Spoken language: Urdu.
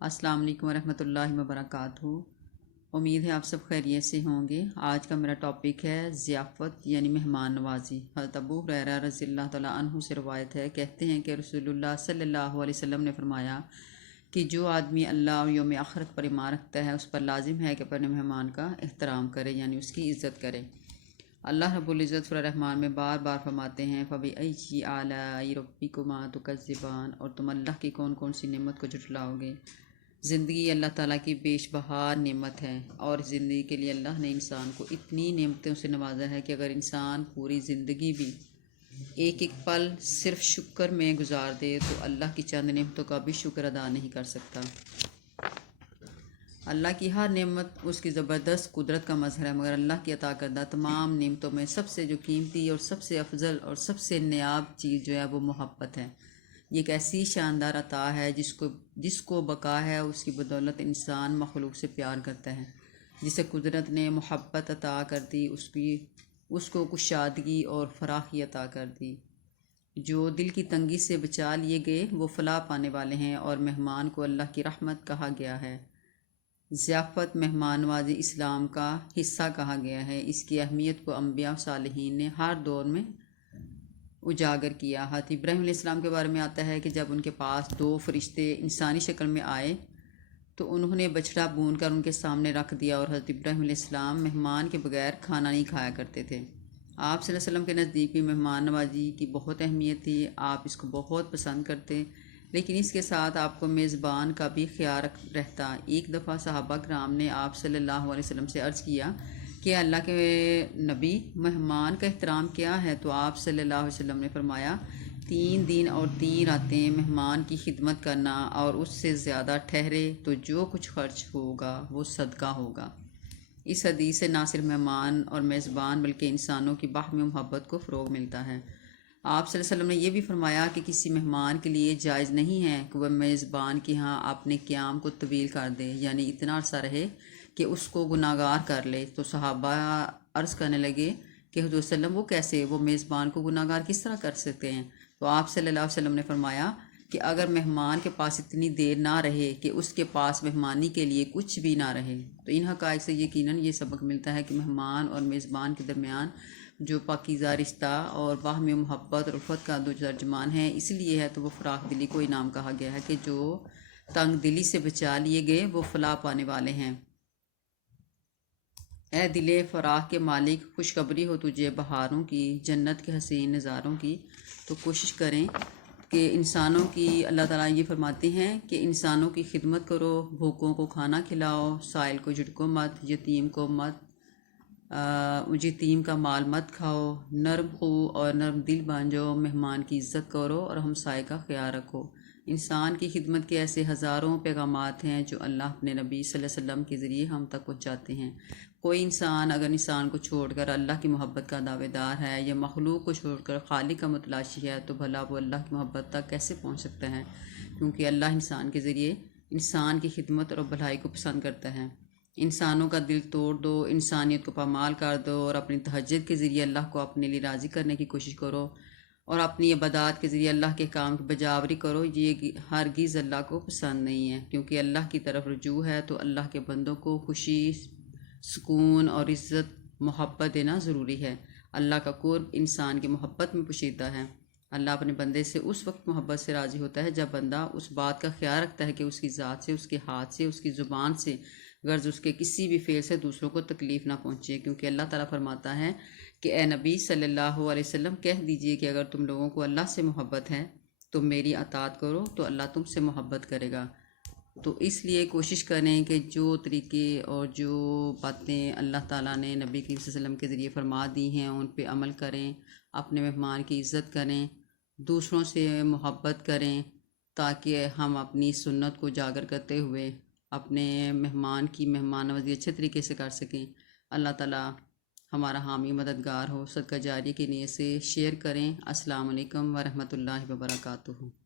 السلام علیکم ورحمۃ اللہ وبرکاتہ۔ امید ہے آپ سب خیریت سے ہوں گے۔ آج کا میرا ٹاپک ہے ضیافت یعنی مہمان نوازی۔ حضرت ابو ہریرہ رضی اللہ تعالیٰ عنہ سے روایت ہے، کہتے ہیں کہ رسول اللہ صلی اللہ علیہ وسلم نے فرمایا کہ جو آدمی اللہ اور یوم آخرت پر ایمان رکھتا ہے اس پر لازم ہے کہ اپنے مہمان کا احترام کرے، یعنی اس کی عزت کرے۔ اللہ رب العزت سورہ رحمان میں بار بار فرماتے ہیں فَبِأَيِّ آلَاءِ رَبِّكُمَا تُكَذِّبَانِ، اور تم اللہ کی کون کون سی نعمت کو جھٹلاؤ گے۔ زندگی اللہ تعالیٰ کی بیش بہار نعمت ہے، اور زندگی کے لیے اللہ نے انسان کو اتنی نعمتوں سے نوازا ہے کہ اگر انسان پوری زندگی بھی ایک ایک پل صرف شکر میں گزار دے تو اللہ کی چند نعمتوں کا بھی شکر ادا نہیں کر سکتا۔ اللہ کی ہر نعمت اس کی زبردست قدرت کا مظہر ہے، مگر اللہ کی عطا کردہ تمام نعمتوں میں سب سے جو قیمتی اور سب سے افضل اور سب سے نایاب چیز جو ہے وہ محبت ہے۔ یہ ایک ایسی شاندار عطا ہے جس کو بقا ہے، اس کی بدولت انسان مخلوق سے پیار کرتا ہے۔ جسے قدرت نے محبت عطا کر دی اس کو کشادگی اور فراخی عطا کر دی۔ جو دل کی تنگی سے بچا لیے گئے وہ فلاح پانے والے ہیں، اور مہمان کو اللہ کی رحمت کہا گیا ہے۔ ضیافت مہمان نوازی اسلام کا حصہ کہا گیا ہے۔ اس کی اہمیت کو انبیاء و صالحین نے ہر دور میں اجاگر کیا۔ حضرت ابراہیم علیہ السلام کے بارے میں آتا ہے کہ جب ان کے پاس 2 فرشتے انسانی شکل میں آئے تو انہوں نے بچڑا بھون کر ان کے سامنے رکھ دیا، اور حضرت ابراہیم علیہ السلام مہمان کے بغیر کھانا نہیں کھایا کرتے تھے۔ آپ صلی اللہ علیہ وسلم کے نزدیک بھی مہمان نوازی کی بہت اہمیت تھی، آپ اس کو بہت پسند کرتے، لیکن اس کے ساتھ آپ کو میزبان کا بھی خیال رہتا۔ ایک دفعہ صحابہ کرام نے آپ صلی اللہ علیہ وسلم سے عرض کیا کہ اللہ کے نبی، مہمان کا احترام کیا ہے؟ تو آپ صلی اللہ علیہ وسلم نے فرمایا 3 دن اور 3 راتیں مہمان کی خدمت کرنا، اور اس سے زیادہ ٹھہرے تو جو کچھ خرچ ہوگا وہ صدقہ ہوگا۔ اس حدیث سے نہ صرف مہمان اور میزبان بلکہ انسانوں کی باہمی محبت کو فروغ ملتا ہے۔ آپ صلی اللہ علیہ وسلم نے یہ بھی فرمایا کہ کسی مہمان کے لیے جائز نہیں ہے کہ وہ میزبان کے ہاں اپنے قیام کو طویل کر دے، یعنی اتنا عرصہ رہے کہ اس کو گناہگار کر لے۔ تو صحابہ عرض کرنے لگے کہ حضور صلی اللہ علیہ وسلم وہ کیسے، وہ میزبان کو گناہگار کس طرح کر سکتے ہیں؟ تو آپ صلی اللہ علیہ وسلم نے فرمایا کہ اگر مہمان کے پاس اتنی دیر نہ رہے کہ اس کے پاس مہمانی کے لیے کچھ بھی نہ رہے، تو ان حقائق سے یقیناً یہ سبق ملتا ہے کہ مہمان اور میزبان کے درمیان جو پاکیزہ رشتہ اور باہمی محبت اور الفت کا دو ترجمان ہے، اس لیے ہے تو وہ فراخ دلی کو انعام کہا گیا ہے کہ جو تنگ دلی سے بچا لیے گئے وہ فلاح پانے والے ہیں۔ اے دل فراخ کے مالک، خوشخبری ہو تجھے بہاروں کی، جنت کے حسین نظاروں کی۔ تو کوشش کریں کہ انسانوں کی، اللہ تعالیٰ یہ فرماتے ہیں کہ انسانوں کی خدمت کرو، بھوکوں کو کھانا کھلاؤ، سائل کو جھٹکو مت، یتیم کا مال مت کھاؤ، نرم خو اور نرم دل بن جاؤ، مہمان کی عزت کرو اور ہمسائے کا خیال رکھو۔ انسان کی خدمت کے ایسے ہزاروں پیغامات ہیں جو اللہ اپنے نبی صلی اللہ علیہ وسلم کے ذریعے ہم تک پہنچاتے ہیں۔ کوئی انسان اگر انسان کو چھوڑ کر اللہ کی محبت کا دعوے دار ہے، یا مخلوق کو چھوڑ کر خالق کا متلاشی ہے، تو بھلا وہ اللہ کی محبت تک کیسے پہنچ سکتا ہے؟ کیونکہ اللہ انسان کے ذریعے انسان کی خدمت اور بھلائی کو پسند کرتا ہے۔ انسانوں کا دل توڑ دو، انسانیت کو پامال کر دو، اور اپنی تہجد کے ذریعے اللہ کو اپنے لیے راضی کرنے کی کوشش کرو، اور اپنی عبادات کے ذریعے اللہ کے کام کی بجاوری کرو۔ یہ ہرگز اللہ کو پسند نہیں ہے، کیونکہ اللہ کی طرف رجوع ہے تو اللہ کے بندوں کو خوشی، سکون اور عزت محبت دینا ضروری ہے۔ اللہ کا قرب انسان کی محبت میں پوشیدہ ہے۔ اللہ اپنے بندے سے اس وقت محبت سے راضی ہوتا ہے جب بندہ اس بات کا خیال رکھتا ہے کہ اس کی ذات سے، اس کے ہاتھ سے، اس کی زبان سے، غرض اس کے کسی بھی فعل سے دوسروں کو تکلیف نہ پہنچے۔ کیونکہ اللہ تعالیٰ فرماتا ہے کہ اے نبی صلی اللہ علیہ وسلم کہہ دیجئے کہ اگر تم لوگوں کو اللہ سے محبت ہے تو میری اطاعت کرو تو اللہ تم سے محبت کرے گا۔ تو اس لیے کوشش کریں کہ جو طریقے اور جو باتیں اللہ تعالیٰ نے نبی کریم صلی اللہ علیہ وسلم کے ذریعے فرما دی ہیں ان پہ عمل کریں، اپنے مہمان کی عزت کریں، دوسروں سے محبت کریں، تاکہ ہم اپنی سنت کو اجاگر کرتے ہوئے اپنے مہمان کی مہمان نوازی اچھے طریقے سے کر سکیں۔ اللہ تعالیٰ ہمارا حامی مددگار ہو۔ صدقہ جاریہ کی نیت سے شیئر کریں۔ السلام علیکم ورحمۃ اللہ وبرکاتہ۔